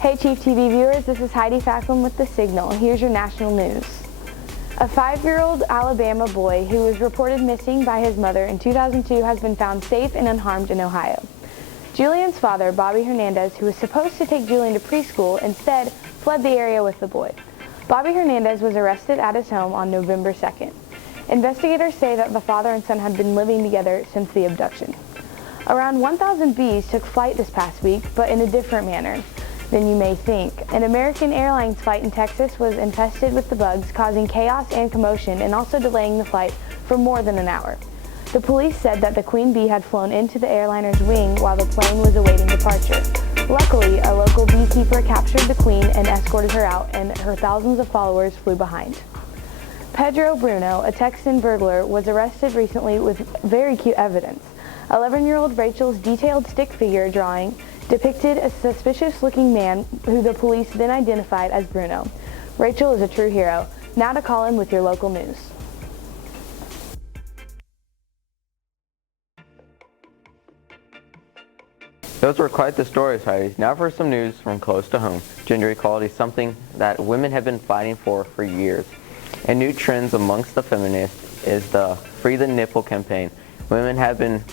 Hey Chief TV viewers, this is Heidi Facklam with The Signal. Here's your national news. A 5-year-old Alabama boy who was reported missing by his mother in 2002 has been found safe and unharmed in Ohio. Julian's father, Bobby Hernandez, who was supposed to take Julian to preschool, instead fled the area with the boy. Bobby Hernandez was arrested at his home on November 2nd. Investigators say that the father and son had been living together since the abduction. Around 1,000 bees took flight this past week, but in a different manner than you may think. An American Airlines flight in Texas was infested with the bugs, causing chaos and commotion and also delaying the flight for more than an hour. The police said that the queen bee had flown into the airliner's wing while the plane was awaiting departure. Luckily, a local beekeeper captured the queen and escorted her out, and her thousands of followers flew behind. Pedro Bruno, a Texan burglar, was arrested recently with very cute evidence. 11-year-old Rachel's detailed stick figure drawing depicted a suspicious-looking man who the police then identified as Bruno. Rachel is a true hero. Now to call in with your local news. Those were quite the stories, Heidi. Now for some news from close to home. Gender equality is something that women have been fighting for years. And new trends amongst the feminists is the Free the Nipple campaign. Women have been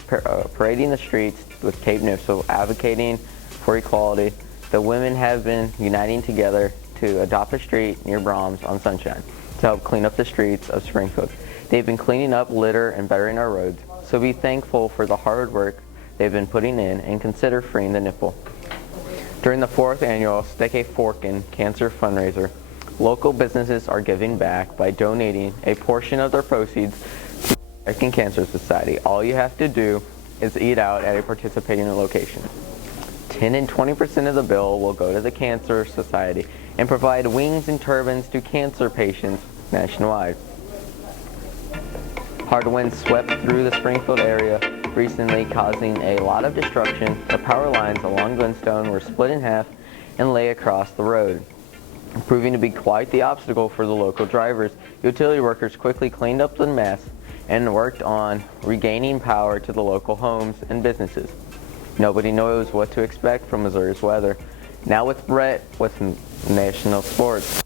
parading the streets with taped nipples, advocating for equality. The women have been uniting together to adopt a street near Brahms on Sunshine to help clean up the streets of Springfield. They've been cleaning up litter and bettering our roads, so be thankful for the hard work they've been putting in and consider freeing the nipple. During the 4th annual Stick a Fork in Cancer fundraiser, local businesses are giving back by donating a portion of their proceeds to the American Cancer Society. All you have to do is eat out at a participating location. 10 and 20% of the bill will go to the Cancer Society and provide wings and turbans to cancer patients nationwide. Hard winds swept through the Springfield area recently, causing a lot of destruction. The power lines along Glenstone were split in half and lay across the road, proving to be quite the obstacle for the local drivers. Utility workers quickly cleaned up the mess and worked on regaining power to the local homes and businesses. Nobody knows what to expect from Missouri's weather. Now with Brett with National Sports.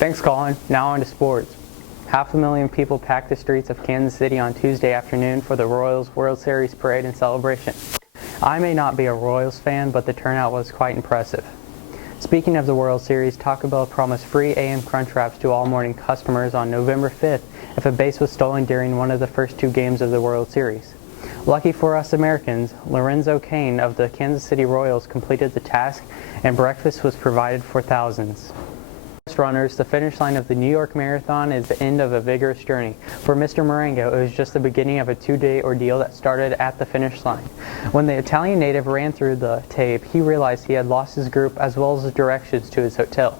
Thanks, Colin. Now on to sports. 500,000 people packed the streets of Kansas City on Tuesday afternoon for the Royals World Series parade and celebration. I may not be a Royals fan, but the turnout was quite impressive. Speaking of the World Series, Taco Bell promised free AM Crunch Wraps to all morning customers on November 5th if a base was stolen during one of the first 2 games of the World Series. Lucky for us Americans, Lorenzo Cain of the Kansas City Royals completed the task, and breakfast was provided for thousands. Runners, the finish line of the New York Marathon is the end of a vigorous journey. For Mr. Marengo, it was just the beginning of a 2-day ordeal that started at the finish line. When the Italian native ran through the tape, he realized he had lost his group as well as the directions to his hotel.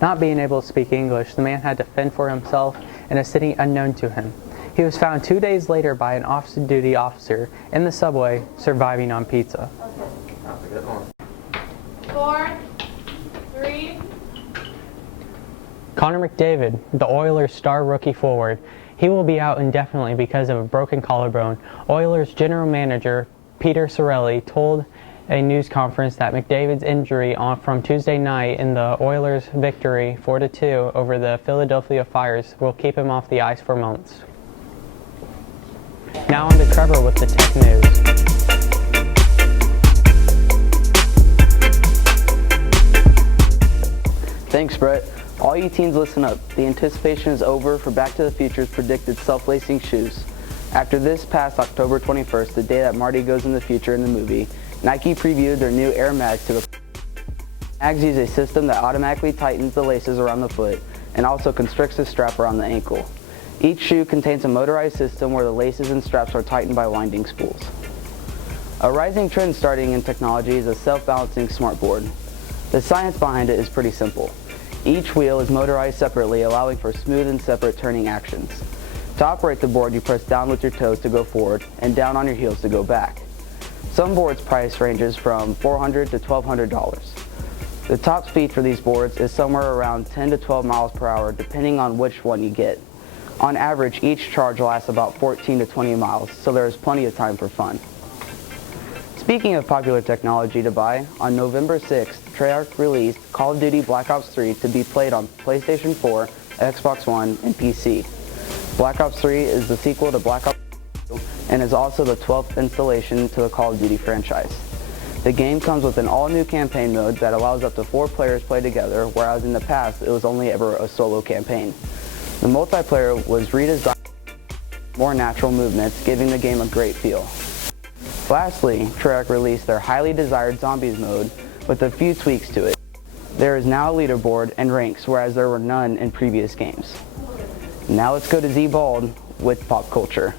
Not being able to speak English, the man had to fend for himself in a city unknown to him. He was found 2 days later by an off-duty officer in the subway, surviving on pizza. That's a good one. 4, 3. Connor McDavid, the Oilers' star rookie forward, he will be out indefinitely because of a broken collarbone. Oilers general manager Peter Cirelli told a news conference that McDavid's injury from Tuesday night in the Oilers' victory 4-2 over the Philadelphia Flyers will keep him off the ice for months. Now on to Trevor with the Tech News. Thanks, Brett. All you teens, listen up. The anticipation is over for Back to the Future's predicted self-lacing shoes. After this past October 21st, the day that Marty goes in the future in the movie, Nike previewed their new Air Mags to the Mags use a system that automatically tightens the laces around the foot and also constricts the strap around the ankle. Each shoe contains a motorized system where the laces and straps are tightened by winding spools. A rising trend starting in technology is a self-balancing smartboard. The science behind it is pretty simple. Each wheel is motorized separately, allowing for smooth and separate turning actions. To operate the board, you press down with your toes to go forward and down on your heels to go back. Some boards' price ranges from $400 to $1,200. The top speed for these boards is somewhere around 10 to 12 miles per hour, depending on which one you get. On average, each charge lasts about 14 to 20 miles, so there is plenty of time for fun. Speaking of popular technology to buy, on November 6th, Treyarch released Call of Duty Black Ops 3 to be played on PlayStation 4, Xbox One, and PC. Black Ops 3 is the sequel to Black Ops 2 and is also the 12th installation to the Call of Duty franchise. The game comes with an all-new campaign mode that allows up to 4 players play together, whereas in the past it was only ever a solo campaign. The multiplayer was redesigned with more natural movements, giving the game a great feel. Lastly, Treyarch released their highly desired Zombies mode with a few tweaks to it. There is now a leaderboard and ranks, whereas there were none in previous games. Now let's go to Z Bald with pop culture.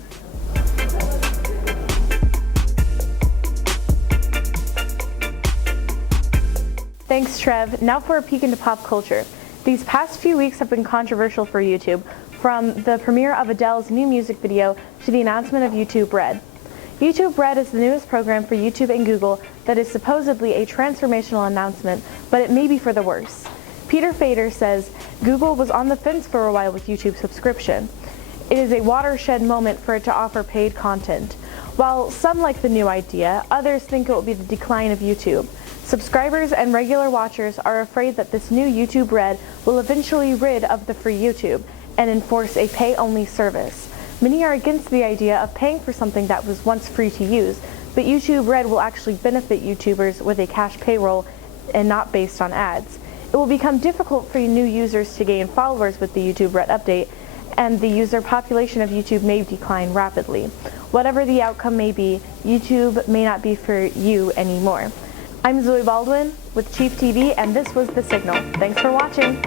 Thanks, Trev. Now for a peek into pop culture. These past few weeks have been controversial for YouTube, from the premiere of Adele's new music video to the announcement of YouTube Red. YouTube Red is the newest program for YouTube and Google that is supposedly a transformational announcement, but it may be for the worse. Peter Fader says Google was on the fence for a while with YouTube subscription. It is a watershed moment for it to offer paid content. While some like the new idea, others think it will be the decline of YouTube. Subscribers and regular watchers are afraid that this new YouTube Red will eventually rid of the free YouTube and enforce a pay-only service. Many are against the idea of paying for something that was once free to use, but YouTube Red will actually benefit YouTubers with a cash payroll and not based on ads. It will become difficult for new users to gain followers with the YouTube Red update, and the user population of YouTube may decline rapidly. Whatever the outcome may be, YouTube may not be for you anymore. I'm Zoe Baldwin with Chief TV, and this was The Signal. Thanks for watching.